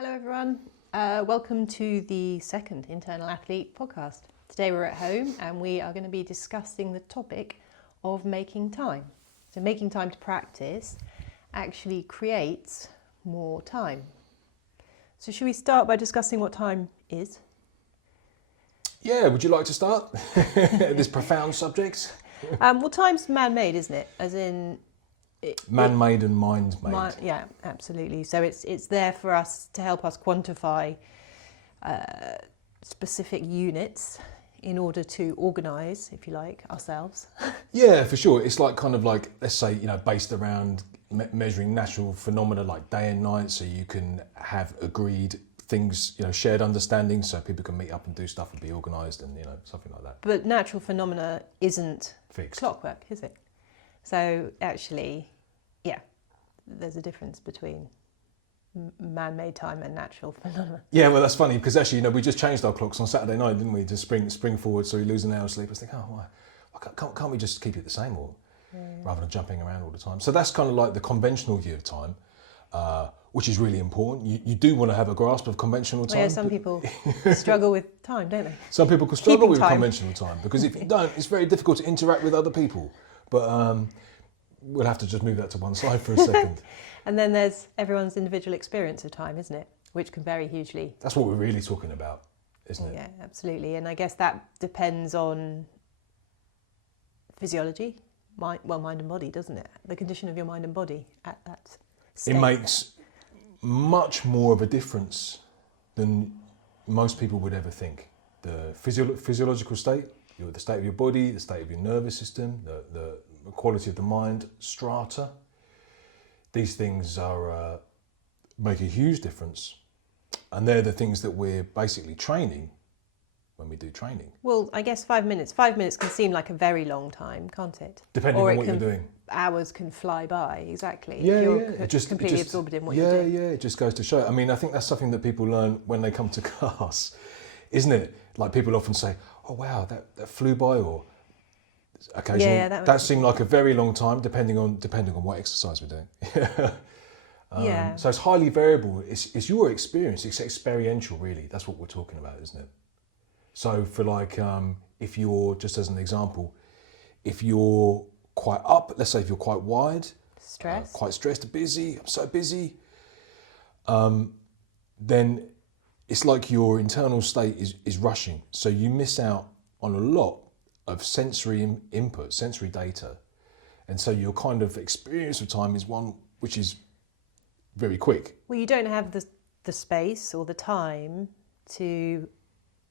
Hello everyone, welcome to the second Internal Athlete podcast. Today we're at home and we are going to be discussing the topic of making time. So making time to practice actually creates more time. So should we start by discussing what time is? Yeah, would you like to start this profound subject? Well, time's man-made, isn't it? As in... Man-made and mind-made. Yeah, absolutely. So it's there for us to help us quantify specific units in order to organise, if you like, ourselves. Yeah, for sure. It's like let's say, based around measuring natural phenomena like day and night, so you can have agreed things, shared understanding, so people can meet up and do stuff and be organised and, something like that. But natural phenomena isn't Fixed. Clockwork, is it? So actually, yeah, there's a difference between man-made time and natural phenomena. Yeah, well, that's funny because actually, we just changed our clocks on Saturday night, didn't we? To spring forward, so we lose an hour's sleep. I was thinking, why can't we just keep it the same, or rather than jumping around all the time? So that's kind of like the conventional view of time, which is really important. You do want to have a grasp of conventional time. Well, yeah, some people struggle with time, don't they? Some people can struggle Keeping with time. conventional time because if you don't, it's very difficult to interact with other people. But we'll have to just move that to one side for a second. And then there's everyone's individual experience of time, isn't it? Which can vary hugely. That's what we're really talking about, isn't it? Yeah, absolutely. And I guess that depends on physiology, mind and body, doesn't it? The condition of your mind and body at that state. It makes much more of a difference than most people would ever think. The physiological state, the state of your body, the state of your nervous system, the quality of the mind, strata. These things are make a huge difference, and they're the things that we're basically training when we do training. Well, I guess 5 minutes. 5 minutes can seem like a very long time, can't it? Depending on what you're doing. Hours can fly by, exactly. Yeah, You're yeah. completely absorbed in what you're doing. Yeah, it just goes to show. I mean, I think that's something that people learn when they come to class, isn't it? Like people often say, "Oh wow, that flew by," or occasionally that seemed like a very long time, depending on what exercise we're doing. Yeah. So it's highly variable. It's your experience. It's experiential, really. That's what we're talking about, isn't it? So for if you're, just as an example, if you're quite up, let's say if you're quite wide, quite stressed, busy, I'm so busy, then it's like your internal state is rushing. So you miss out on a lot of sensory input, sensory data. And so your kind of experience of time is one which is very quick. Well, you don't have the space or the time to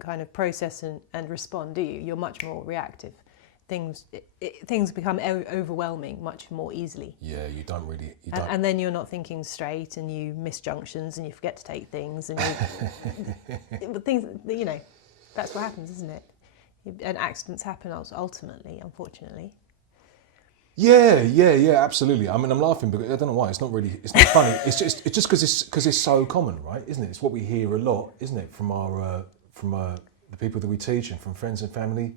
kind of process and respond, do you? You're much more reactive. Things become overwhelming much more easily. Yeah, you don't. And then you're not thinking straight, and you miss junctions, and you forget to take things, and things. That's what happens, isn't it? And accidents happen ultimately, unfortunately. Yeah, absolutely. I mean, I'm laughing because I don't know why. It's not funny. It's just because it's so common, right? Isn't it? It's what we hear a lot, isn't it, from the people that we teach and from friends and family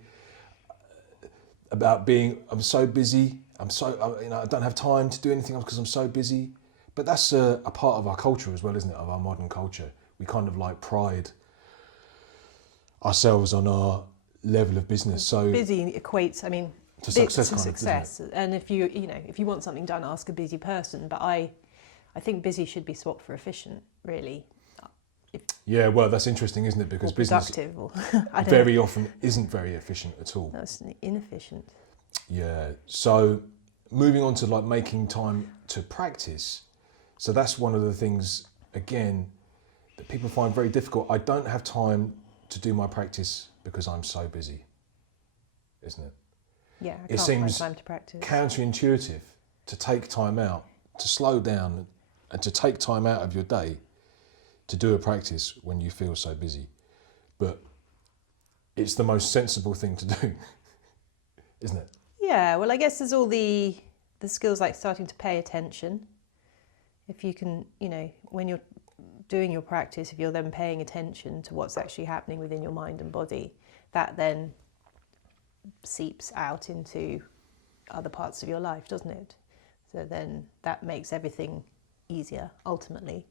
about I'm so busy. I don't have time to do anything else because I'm so busy. But that's a part of our culture as well, isn't it? Of our modern culture, we kind of like pride ourselves on our level of business. So busy equates, to success, success. And if you want something done, ask a busy person. But I think busy should be swapped for efficient, really. Yeah, well, that's interesting, isn't it? Because business very often isn't very efficient at all. That's inefficient. Yeah. So moving on to making time to practice. So that's one of the things, again, that people find very difficult. I don't have time to do my practice because I'm so busy, isn't it? Yeah, it seems time to practice. Counterintuitive to take time out, to slow down and to take time out of your day to do a practice when you feel so busy. But it's the most sensible thing to do, isn't it? Yeah, well, I guess there's all the skills like starting to pay attention. If you can, when you're doing your practice, if you're then paying attention to what's actually happening within your mind and body, that then seeps out into other parts of your life, doesn't it? So then that makes everything easier, ultimately.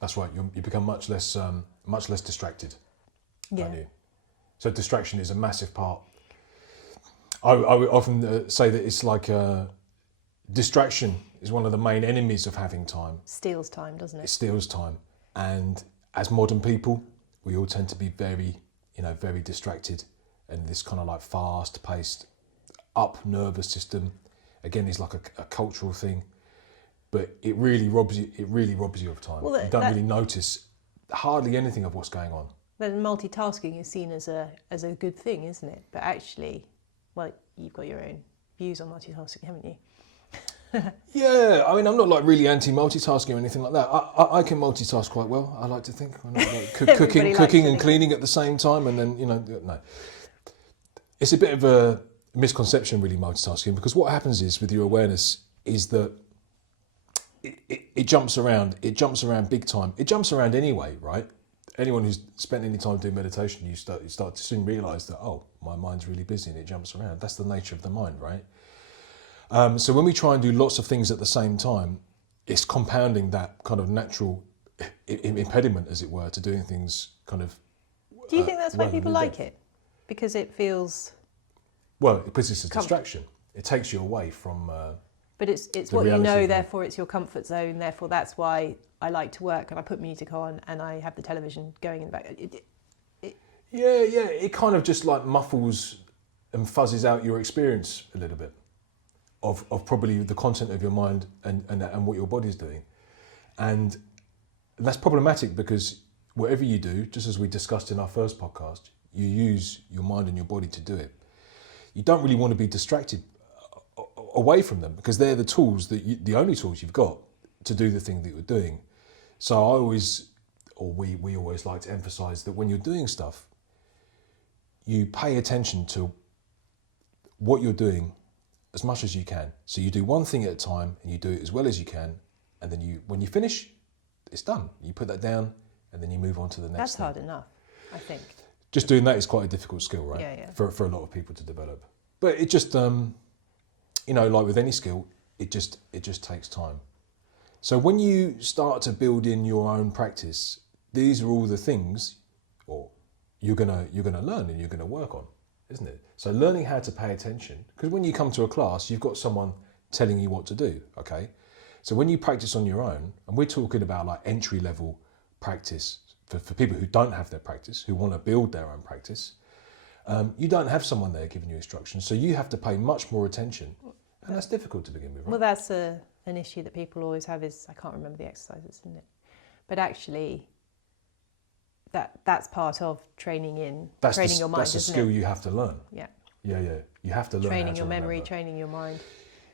That's right. You become much less distracted, Yeah. don't you? So distraction is a massive part. I would often say that it's like distraction is one of the main enemies of having time. Steals time, doesn't It it? steals time, and as modern people, we all tend to be very distracted, and this kind of like fast-paced, up nervous system, again, is like a cultural thing, but it really robs you. It really robs you of time. Well, You don't really notice hardly anything of what's going on. Then multitasking is seen as a good thing, isn't it? But actually, well, you've got your own views on multitasking, haven't you? Yeah, I mean, I'm not like really anti-multitasking or anything like that. I can multitask quite well. I like to think. I'm not like Everybody likes cooking to and think. cleaning at the same time, and then no. It's a bit of a misconception, really, multitasking, because what happens is with your awareness is that it jumps around. It jumps around big time. It jumps around anyway, right? Anyone who's spent any time doing meditation, you start to soon realise that, oh, my mind's really busy and it jumps around. That's the nature of the mind, right? So when we try and do lots of things at the same time, it's compounding that kind of natural impediment, as it were, to doing things kind of. Do you think that's why well, people in like depth. it? Because it feels, Well, because it's a distraction. It takes you away from. but it's The what you reality know. of it. Therefore, it's your comfort zone. Therefore, that's why I like to work and I put music on and I have the television going in the back. Yeah. It kind of just like muffles and fuzzes out your experience a little bit of probably the content of your mind and what your body's doing. And that's problematic because whatever you do, just as we discussed in our first podcast, you use your mind and your body to do it. You don't really want to be distracted away from them because they're the tools the only tools you've got to do the thing that you're doing. So we always like to emphasize that when you're doing stuff, you pay attention to what you're doing as much as you can. So you do one thing at a time and you do it as well as you can. And then when you finish, it's done. You put that down and then you move on to the next That's thing. hard enough, I think. Just doing that is quite a difficult skill, right? Yeah. For a lot of people to develop. But it just, like with any skill, it just takes time. So when you start to build in your own practice, these are all the things, or you're gonna learn and you're gonna work on, isn't it? So learning how to pay attention, because when you come to a class, you've got someone telling you what to do. Okay, so when you practice on your own, and we're talking about like entry level practice for people who don't have their practice, who want to build their own practice, you don't have someone there giving you instructions, so you have to pay much more attention, and that's difficult to begin with. Right? Well, that's an issue that people always have is, I can't remember the exercises, isn't it? But actually, that's part of training your mind, That's a isn't skill it? you have to learn. Yeah. Yeah. You have to learn how Training to your memory, remember. training your mind.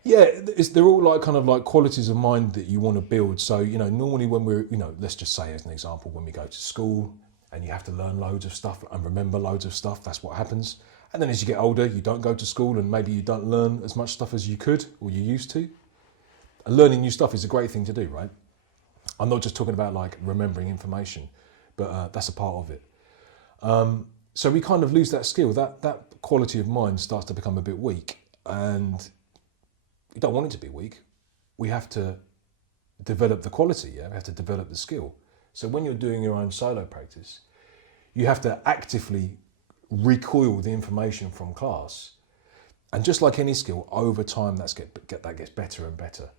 Yeah, they're all like kind of like qualities of mind that you want to build. So, normally when we're, let's just say as an example, when we go to school and you have to learn loads of stuff and remember loads of stuff, that's what happens. And then as you get older, you don't go to school and maybe you don't learn as much stuff as you could or you used to. And learning new stuff is a great thing to do, right? I'm not just talking about like remembering information, but that's a part of it. So we kind of lose that skill. That quality of mind starts to become a bit weak, and we don't want it to be weak. We have to develop the quality. Yeah, we have to develop the skill. So when you're doing your own solo practice, you have to actively recoil the information from class, and just like any skill, over time that gets better and better.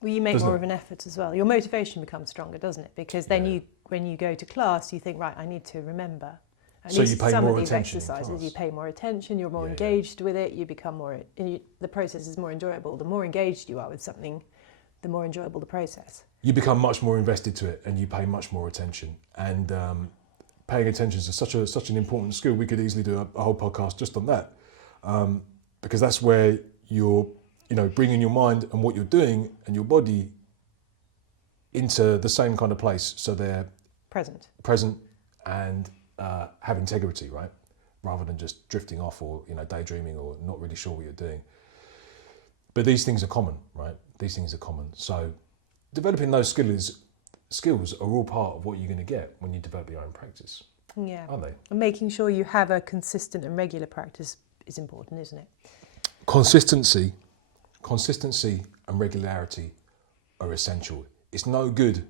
Well, you make Doesn't more it? of an effort as well. Your motivation becomes stronger, doesn't it? Because then when you go to class, you think, right, I need to remember. At So least you pay some more of these attention in exercises, class. you pay more attention, you're more Yeah. engaged with it, you become more, the process is more enjoyable. The more engaged you are with something, the more enjoyable the process. You become much more invested to it, and you pay much more attention. And paying attention is such an important skill. We could easily do a whole podcast just on that, because that's where you're, bringing your mind and what you're doing and your body into the same kind of place, so they're present and have integrity, right? Rather than just drifting off or daydreaming or not really sure what you're doing. But these things are common, right? These things are common. So developing those skills are all part of what you're going to get when you develop your own practice, Yeah. aren't they? And making sure you have a consistent and regular practice is important, isn't it? Consistency and regularity are essential. It's no good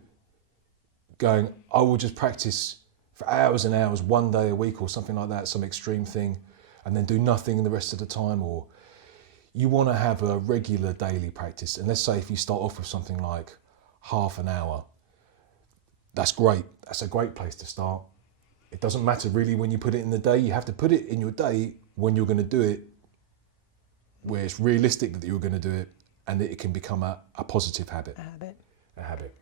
going, I will just practice for hours and hours, one day a week or something like that, some extreme thing, and then do nothing the rest of the time. Or you want to have a regular daily practice. And let's say if you start off with something like half an hour, that's great. That's a great place to start. It doesn't matter really when you put it in the day. You have to put it in your day when you're going to do it, where it's realistic that you're going to do it, and that it can become a positive habit. A habit.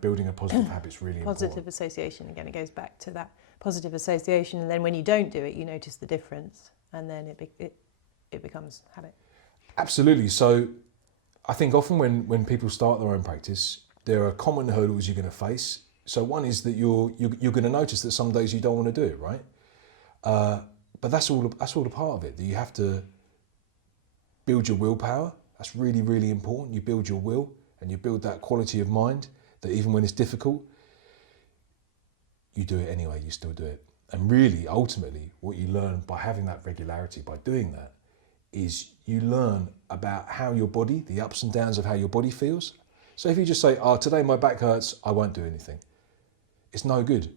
Building a positive habit is really important. Positive association, again, it goes back to that positive association, and then when you don't do it, you notice the difference, and then it becomes habit. Absolutely. So I think often when people start their own practice, there are common hurdles you're going to face. So one is that you're going to notice that some days you don't want to do it, right? But that's all a part of it. That you have to build your willpower. That's really, really important. You build your will and you build that quality of mind that even when it's difficult, you do it anyway, you still do it. And really, ultimately, what you learn by having that regularity, by doing that, is you learn about how your body, the ups and downs of how your body feels. So if you just say, oh, today my back hurts, I won't do anything. It's no good.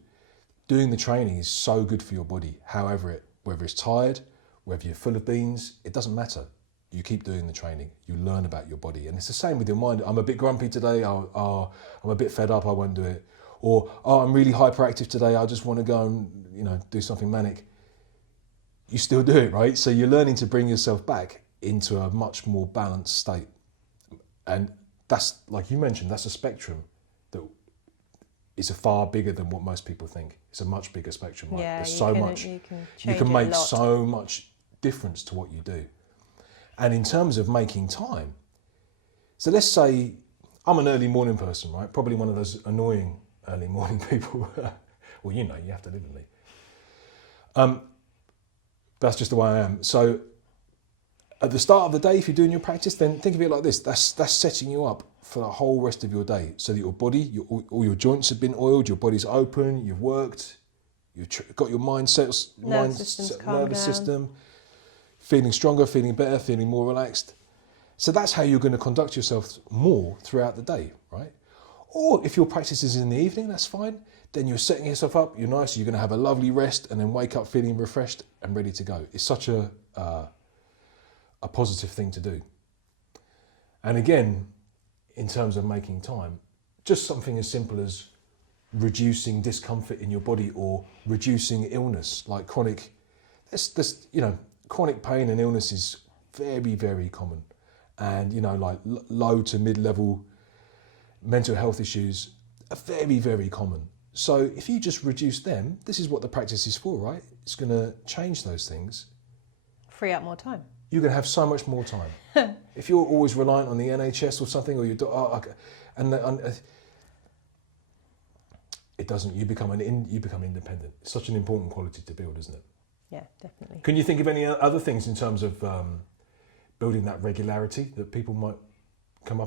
Doing the training is so good for your body. However, whether it's tired, whether you're full of beans, it doesn't matter. You keep doing the training. You learn about your body. And it's the same with your mind. I'm a bit grumpy today. I'm a bit fed up. I won't do it. Or, oh, I'm really hyperactive today. I just want to go and, do something manic. You still do it, right? So you're learning to bring yourself back into a much more balanced state. And that's, like you mentioned, that's a spectrum that is a far bigger than what most people think. It's a much bigger spectrum. Right? Yeah, There's so much. You can make so much difference to what you do. And in terms of making time, so let's say I'm an early morning person, right? Probably one of those annoying early morning people. Well, you have to live with me. That's just the way I am. So at the start of the day, if you're doing your practice, then think of it like this. That's setting you up for the whole rest of your day, so that your body, all your joints have been oiled, your body's open, you've worked, you've got your nervous system, feeling stronger, feeling better, feeling more relaxed. So that's how you're going to conduct yourself more throughout the day, right? Or if your practice is in the evening, that's fine. Then you're setting yourself up, you're nice, you're going to have a lovely rest and then wake up feeling refreshed and ready to go. It's such a positive thing to do. And again, in terms of making time, just something as simple as reducing discomfort in your body or reducing illness, like chronic pain and illness is very, very common. And, like low to mid-level mental health issues are very, very common. So if you just reduce them, this is what the practice is for, right? It's going to change those things. Free up more time. You're going to have so much more time. If you're always reliant on the NHS or something, or it doesn't. You become independent. It's such an important quality to build, isn't it? Yeah, definitely. Can you think of any other things in terms of building that regularity that people might bump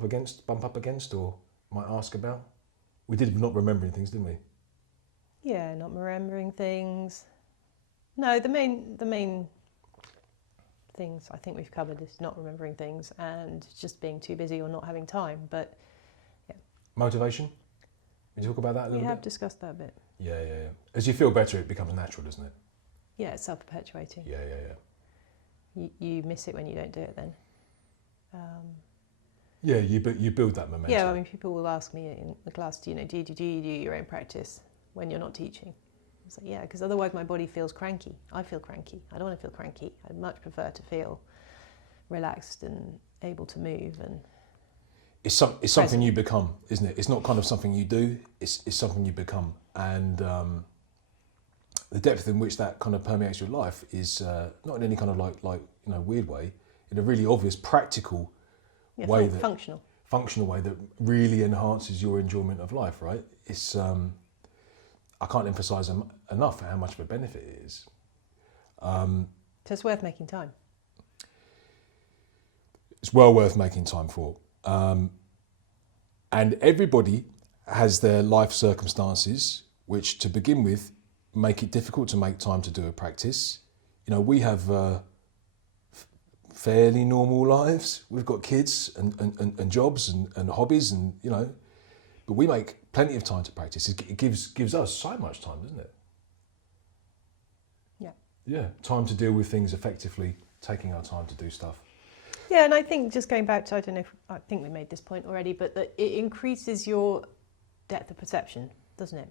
up against, or might ask about? We did not remembering things, didn't we? Yeah, not remembering things. No, the main things I think we've covered is not remembering things and just being too busy or not having time. But yeah. Motivation? Can you talk about that a little bit? We have discussed that a bit. Yeah. As you feel better, it becomes natural, doesn't it? Yeah, it's self-perpetuating. Yeah. You miss it when you don't do it then. Yeah, you build that momentum. Yeah, I mean, people will ask me in the class, do you do your own practice when you're not teaching? It's like, yeah, because otherwise my body feels cranky. I feel cranky. I don't want to feel cranky. I'd much prefer to feel relaxed and able to move. And it's something you become, isn't it? It's not kind of something you do. It's something you become, and the depth in which that kind of permeates your life is not in any kind of like weird way, in a really obvious, practical way, functional way that really enhances your enjoyment of life. Right? It's I can't emphasise enough how much of a benefit it is. So it's worth making time. It's well worth making time for. And everybody has their life circumstances, which to begin with make it difficult to make time to do a practice. We have fairly normal lives. We've got kids and jobs and hobbies and, But we make plenty of time to practice. It gives us so much time, doesn't it? Yeah. Yeah, time to deal with things effectively, taking our time to do stuff. Yeah, and I think just going back to, I think we made this point already, but that it increases your depth of perception, doesn't it?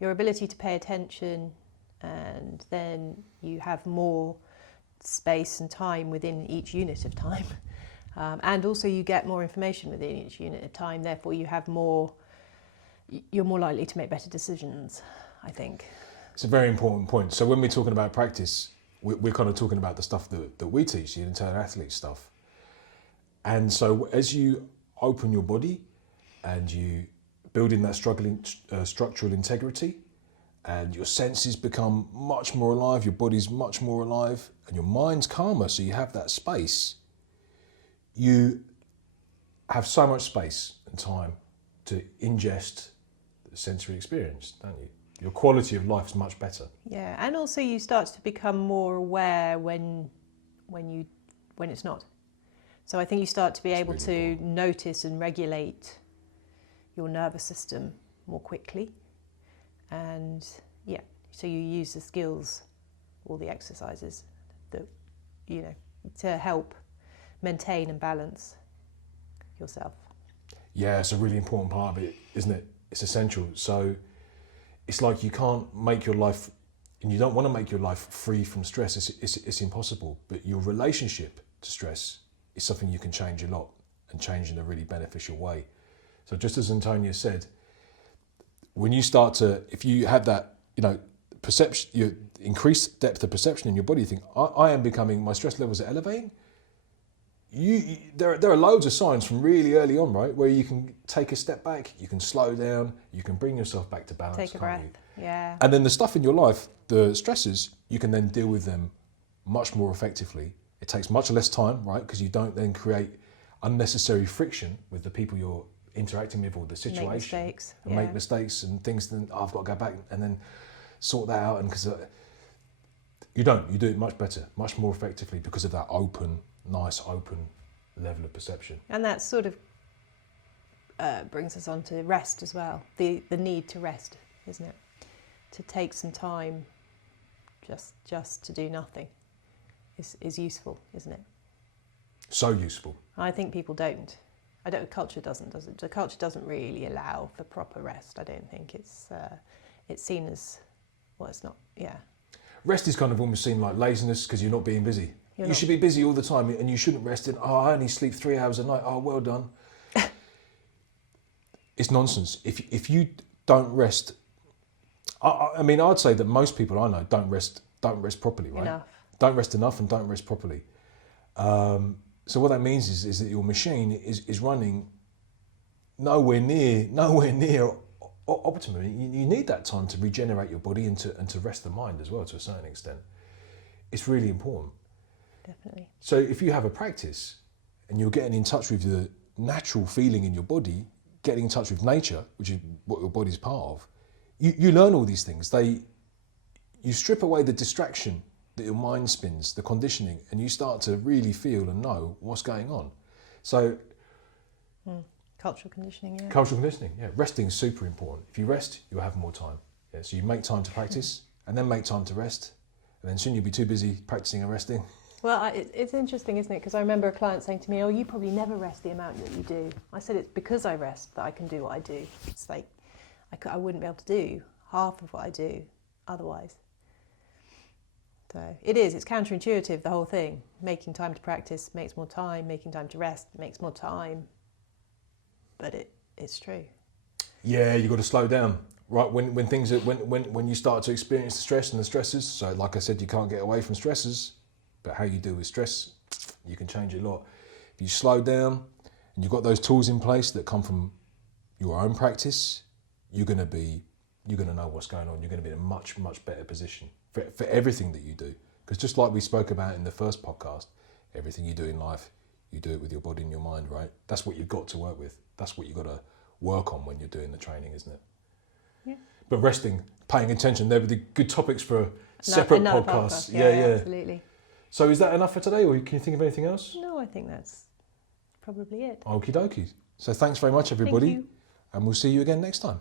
Your ability to pay attention, and then you have more space and time within each unit of time. And also you get more information within each unit of time, therefore you're more likely to make better decisions, I think. It's a very important point. So when we're talking about practice, we're kind of talking about the stuff that we teach, the internal athlete stuff. And so as you open your body and you build in that structural integrity, and your senses become much more alive, your body's much more alive, and your mind's calmer, so you have that space, you have so much space and time to ingest the sensory experience, don't you? Your quality of life is much better. Yeah, and also you start to become more aware when it's not. So I think you start to be able to notice and regulate your nervous system more quickly. And yeah, so you use the skills, all the exercises that, to help maintain and balance yourself. Yeah, it's a really important part of it, isn't it? It's essential. So it's like you can't make your life, and you don't want to make your life free from stress. It's impossible. But your relationship to stress is something you can change a lot, and change in a really beneficial way. So just as Antonia said, when you start to, if you have that, perception, your increased depth of perception in your body, you think, I am becoming, my stress levels are elevating. There are loads of signs from really early on, right, where you can take a step back, you can slow down, you can bring yourself back to balance. Take a breath, yeah. And then the stuff in your life, the stresses, you can then deal with them much more effectively. It takes much less time, right, because you don't then create unnecessary friction with the people you're interacting with or the situation. Make mistakes and things, then I've got to go back and then sort that out. And because you do it much better, much more effectively because of that nice open level of perception. And that sort of brings us on to rest as well. The need to rest, isn't it? To take some time just to do nothing is useful, isn't it? So useful. I think people don't. Culture doesn't. The culture doesn't really allow for proper rest. I don't think it's seen as, well, it's not. Yeah. Rest is kind of almost seen like laziness because you're not being busy. You should be busy all the time, and you shouldn't rest in. I only sleep 3 hours a night. Oh, well done. It's nonsense. If you don't rest, I mean, I'd say that most people I know don't rest properly, right? Enough. Don't rest enough and don't rest properly. So what that means is that your machine is running nowhere near optimum. You need that time to regenerate your body and to rest the mind as well, to a certain extent. It's really important. Definitely. So if you have a practice and you're getting in touch with the natural feeling in your body, getting in touch with nature, which is what your body's part of, you learn all these things. You strip away the distraction that your mind spins, the conditioning, and you start to really feel and know what's going on. So cultural conditioning, yeah. Cultural conditioning, yeah. Resting is super important. If you rest, you'll have more time. Yeah, so you make time to practice and then make time to rest, and then soon you'll be too busy practicing and resting. Well, it's interesting, isn't it? Because I remember a client saying to me, "Oh, you probably never rest the amount that you do." I said, "It's because I rest that I can do what I do. It's like I wouldn't be able to do half of what I do otherwise." So it's counterintuitive, the whole thing. Making time to practice makes more time, making time to rest makes more time. But it's true. Yeah, you've got to slow down. Right, when things are, when you start to experience the stress and the stresses, so like I said, you can't get away from stresses, but how you deal with stress, you can change a lot. If you slow down and you've got those tools in place that come from your own practice, you're gonna know what's going on. You're gonna be in a much, much better position for everything that you do. Because just like we spoke about in the first podcast, everything you do in life, you do it with your body and your mind, right? That's what you've got to work with. That's what you've got to work on when you're doing the training, isn't it? Yeah. But resting, paying attention, they're the good topics for a separate podcast. Yeah, absolutely. So is that enough for today, or can you think of anything else? No, I think that's probably it. Okie dokie. So thanks very much, everybody. Thank you. and we'll see you again next time.